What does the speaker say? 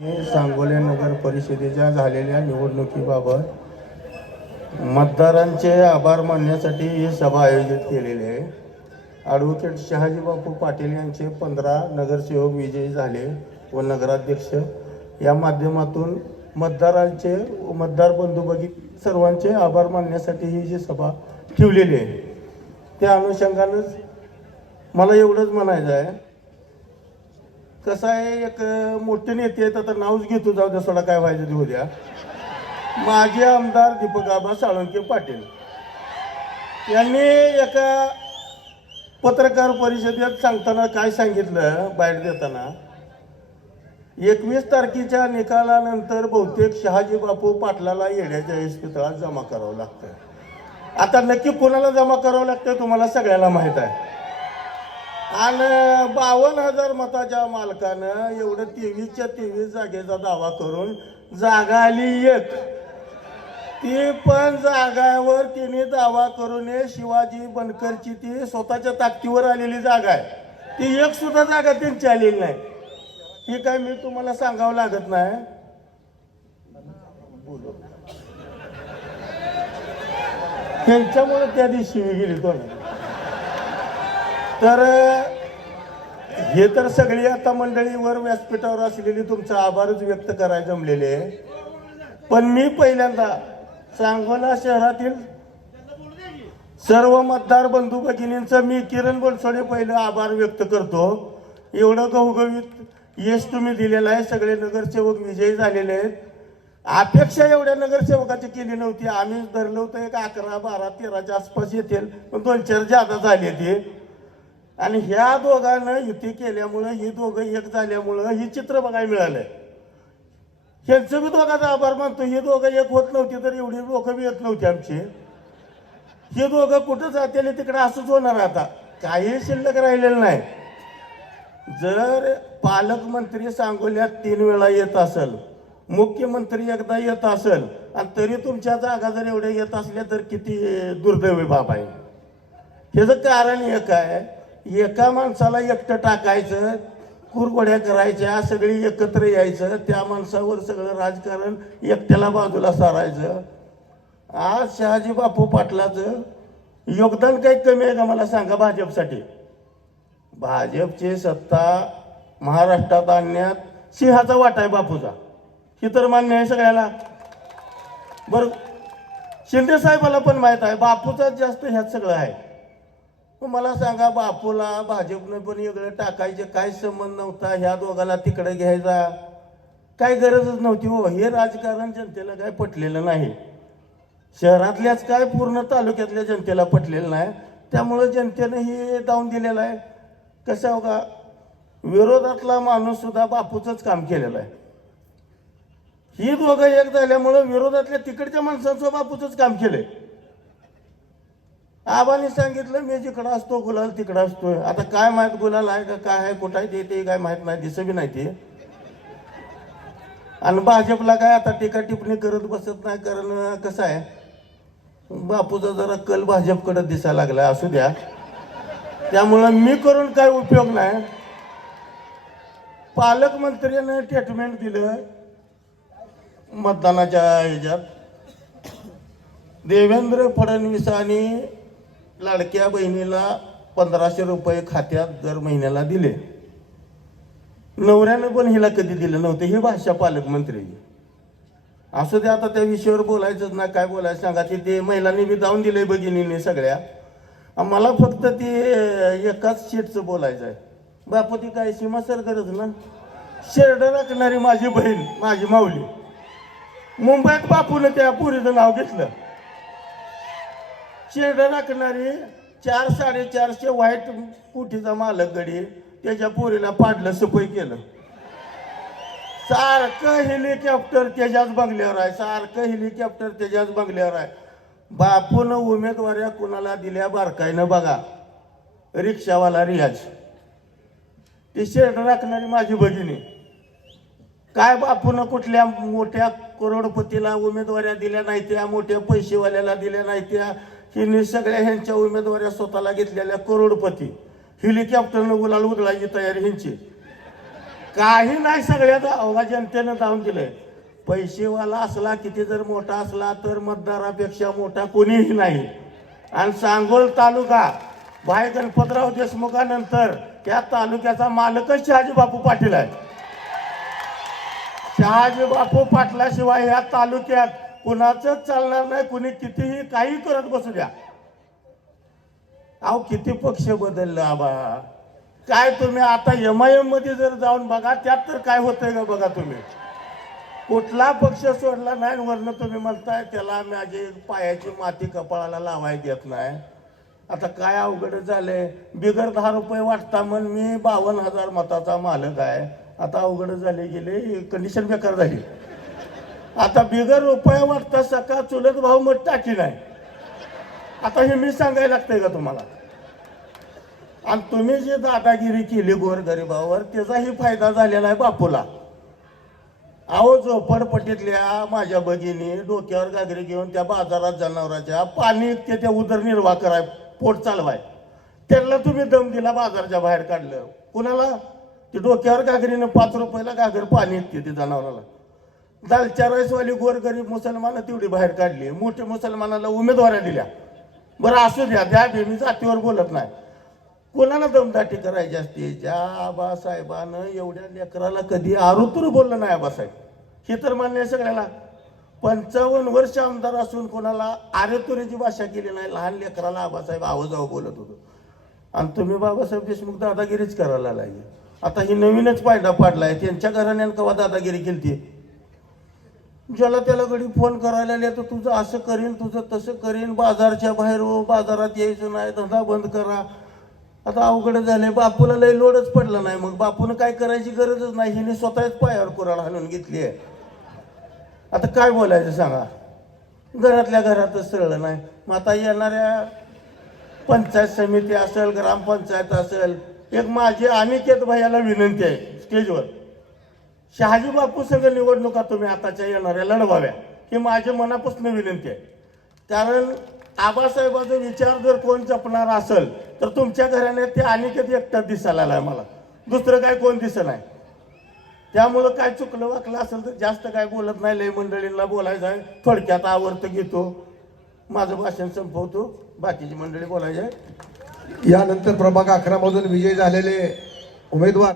सांगोले नगर परिषदेच्या झालेल्या निवडणुकीबाबत मतदारांचे आभार मानण्यासाठी ही सभा आयोजित केलेली आहे. ॲडव्होकेट शहाजी बापू पाटील यांचे 15 नगरसेवक विजयी झाले व नगराध्यक्ष या माध्यमातून मतदार बंधू भगिनी सर्वांचे आभार मानण्यासाठी ही जी सभा ठेवलेली आहे. त्या अनुषंगानंच मला एवढंच म्हणायचं आहे, कसं आहे, एक मोठे नेते आहेत, आता नावच घेतो, जाऊ द्या, सोडा, काय व्हायचं ते उद्या. माजी आमदार दीपक आबा साळुंखे पाटील यांनी एका पत्रकार परिषदेत सांगताना काय सांगितलं, बाहेर देताना, 21 तारखेच्या निकालानंतर बहुतेक शहाजी बापू पाटलाला येण्याच्या इस्पितळात जमा करावं लागतं. आता नक्की कोणाला जमा करावं लागतं तुम्हाला सगळ्याला माहीत आहे. आणि 52,000 मताच्या मालकानं एवढं 23च्या 23 जागेचा दावा करून जागा आली एक. ती पण जागावर तिने दावा करून शिवाजी बनकरची ती स्वतःच्या ताकदीवर आलेली जागा आहे. ती एक सुद्धा जागा त्यांची आलेली नाही. ही काय मी तुम्हाला सांगावं लागत नाही. त्यांच्यामुळे त्या दिवशी गेली तो. तर हे तर सगळी आता मंडळीवर व्यासपीठावर असलेली तुमचा आभारच व्यक्त करायला जमलेले आहे. पण मी पहिल्यांदा सांगोला शहरातील सर्व मतदार बंधू भगिनींचा मी किरण बनसोडे पहिलं आभार व्यक्त करतो. एवढं घवघवीत यश तुम्ही दिलेलं आहे. सगळे नगरसेवक विजयी झालेले आहेत. अपेक्षा एवढ्या नगरसेवकाची केली नव्हती. आम्ही धरलं होतं एक 11, 12, 13च्या आसपास येतील, पण 2-4 जादा झाले ते. आणि ह्या दोघांना युती केल्यामुळं ही दोघं एक झाल्यामुळं ही चित्र बघायला मिळालंय. ह्यांचं बी दोघांचा आभार मानतो. ही दोघं एक होत नव्हती तर एवढी लोक बी येत नव्हती आमची. हे दोघं कुठं जाते तिकडे असंच होणार. आता काही शिल्लक राहिलेलं नाही. जर पालकमंत्री सांगोल्यात 3 वेळा येत असेल, मुख्यमंत्री एकदा येत असेल, आणि तरी तुमच्या जागा जर एवढ्या येत असल्या तर किती दुर्दैवी बाब आहे. ह्याचं कारण एक आहे, एका माणसाला एकटं टाकायचं, कुरघोड्या करायच्या, सगळी एकत्र यायचं, त्या माणसावर सगळं राजकारण एकट्याला बाजूला सारायचं. आज शहाजी बापू पाटलाचं योगदान काही कमी आहे का मला सांगा भाजपसाठी? भाजपची सत्ता महाराष्ट्रात आणण्यात सिंहाचा वाटा आहे बापूचा, ही तर मान्य आहे सगळ्याला. बरं, शिंदे साहेबाला पण माहीत आहे बापूचाच जास्त ह्यात सगळं आहे. मला सांगा, बापूला भाजपनं पण वेगळं टाकायचे काय संबंध नव्हता. ह्या दोघाला तिकडे घ्यायचा काय गरजच नव्हती. हो, हे राजकारण जनतेला काय पटलेलं नाही. शहरातल्याच काय पूर्ण तालुक्यातल्या जनतेला पटलेलं नाही. त्यामुळं जनतेनं हे दावून दिलेलं आहे. कसं हो का, विरोधातला माणूस सुद्धा बापूचंच काम केलेलं आहे. ही दोघं एक झाल्यामुळं विरोधातल्या तिकडच्या माणसांचं बापूचंच काम केलंय. आबांनी सांगितलं मी जिकडं असतो गुलाल तिकडं असतोय. आता काय माहित गुलाल आहे का काय आहे, कुठं आहे ते काय माहित नाही, दिसबी नाही ते. आणि भाजपला काय आता टीका टिप्पणी करत बसत नाही. कारण कसं आहे, बापूचा जरा कल भाजपकडे दिसायला लागला. असू द्या, त्यामुळं मी करून काय उपयोग नाही. पालकमंत्र्यानं स्टेटमेंट दिलं मतदानाच्या ह्याच्यात, देवेंद्र फडणवीसांनी लाडक्या बहिणीला 1500 रुपये खात्यात दर महिन्याला दिले. नवऱ्यानं पण हिला कधी दिलं नव्हतं. ही भाषा पालकमंत्र्याची. असू दे, आता त्या विषयावर बोलायचंच ना, काय बोलायचं सांगा. ते महिलांनी बी जाऊन दिले भगिनींनी सगळ्या. मला फक्त ते एकाच शीटचं बोलायचं आहे. बापू ती काय सीमा सरकारच ना, शेरड राखणारी माझी बहीण, माझी माऊली. मुंबईत बापूने त्या पुरीचं नाव घेतलं. शेरड राखणारी 4-450 व्हाईट कोटीचा मालक गडी त्याच्या पोरीला पाडलं, सफाई केलं. सारखं हेलिकॉप्टर त्याच्याच बंगल्यावर आहे, सारखं हेलिकॉप्टर त्याच्याच बंगल्यावर आहे. बापून उमेदवाऱ्या कुणाला दिल्या बारकाईनं बघा. रिक्षावाला रियाज, ती शेरड राखणारी माझी भगिनी. काय बापून कुठल्या मोठ्या करोडपतीला उमेदवाऱ्या दिल्या नाही, त्या मोठ्या पैसेवाल्याला दिल्या नाही, त्या हिने सगळ्या ह्यांच्या उमेदवाऱ्या स्वतःला घेतलेल्या करोडपती. हेलिकॉप्टरनं गुलाल उधळायची तयारी ह्यांची. काही नाही, सगळ्यात अवघा जनतेनं जाऊन दिलंय. पैसेवाला असला किती जर मोठा असला तर मतदारापेक्षा मोठा कोणीही नाही. आणि सांगोल तालुका भाई गणपतराव देशमुखानंतर त्या तालुक्याचा मालकच शहाजी बापू पाटील आहे. शहाजी बापू पाटलाशिवाय या तालुक्यात कुणाचंच चालणार नाही. कुणी कितीही काही करत बसू द्या. अहो किती पक्ष बदलले आबा. काय तुम्ही आता MIM मध्ये जर जाऊन बघा त्यात तर काय होतंय का बघा. तुम्ही कुठला पक्ष सोडला नाही. वरनं तुम्ही म्हणताय त्याला माझी पायाची माती कपाळाला लावाय देत नाही. आता काय अवघड झालंय. बिगर 10 रुपये वाटता म्हण मी 52,000 मताचा मालक आहे. आता अवघड झाले गेले, कंडिशन बेकार झाली. आता बिगर रुपया वाटता सका चुलत भाऊ मत टाकी नाही. आता हे मी सांगायला लागतंय का तुम्हाला. आणि तुम्ही जे दादागिरी केली गोरगरिबावर त्याचाही फायदा झालेला आहे बापूला. अहो झोपडपट्टीतल्या माझ्या भगिनी डोक्यावर घागरी घेऊन त्या बाजारात जनावरांच्या पाणी त्या उदरनिर्वाह कराय, पोट चालवाय, त्यांना तुम्ही दम दिला, बाजारच्या बाहेर काढलं. कुणाला? ते डोक्यावर घागरीनं 5 रुपयाला घागर पाणी येते ते जनावराला. दालच्या राईसवाली गोरगरीब मुसलमानं तेवढी बाहेर काढली. मोठ्या मुसलमानाला उमेदवाऱ्या दिल्या. बरं असू द्या, द्या मी जातीवर बोलत नाही. कोणाला दमदाटी करायची असते? ज्या आबासाहेबानं एवढ्या लेकराला कधी आरुतूर बोललं नाही आबासाहेब, हे तर मान्य आहे सगळ्याला. 55 वर्ष आमदार असून कोणाला आरेतुरीची भाषा केली नाही. लहान लेकराला आबासाहेब आवाजाव बोलत होतो. आणि तुम्ही बाबासाहेब देशमुख दादागिरीच करायला लागले. आता ही नवीनच पायदा पाडलाय. त्यांच्या घराण्यानं कवा दादागिरी केली? ज्याला त्याला घडी फोन करायला आले तर तुझं असं करीन, तुझं तसं करीन, बाजारच्या बाहेर हो, बाजारात यायचं नाही, धंदा बंद करा. आता अवघड झाले. बापूला लय लोडच पडला नाही. मग बापून काय करायची गरजच नाही. हिने स्वतःच पायावर कुराड हाणून घेतली आहे. आता काय बोलायचं सांगा. घरातल्या घरातच सरळं नाही. मग आता येणाऱ्या पंचायत समिती असेल, ग्रामपंचायत असेल, एक माझी अनिकेत भैयाला विनंती आहे स्टेजवर, शहाजी बापू संघ निवडणुका तुम्ही आताच्या येणाऱ्या लढवाव्या. ही माझ्या मनापासून विनंती आहे. कारण आबासाहेबाचा विचार जर कोण जपणार असेल तर तुमच्या घराण्यात ते अनिकेत एकटाच दिसायला आहे. मला दुसरं काय कोण दिसत नाही. त्यामुळं काय चुकलं वाकलं असेल तर जास्त काय बोलत नाही. लय मंडळींना बोलायचं आहे. थोडक्यात आवर्त घेतो, माझं भाषण संपवतो, बाकीची मंडळी बोलायची आहे. यानंतर प्रभाग 11 मधून विजयी झालेले उमेदवार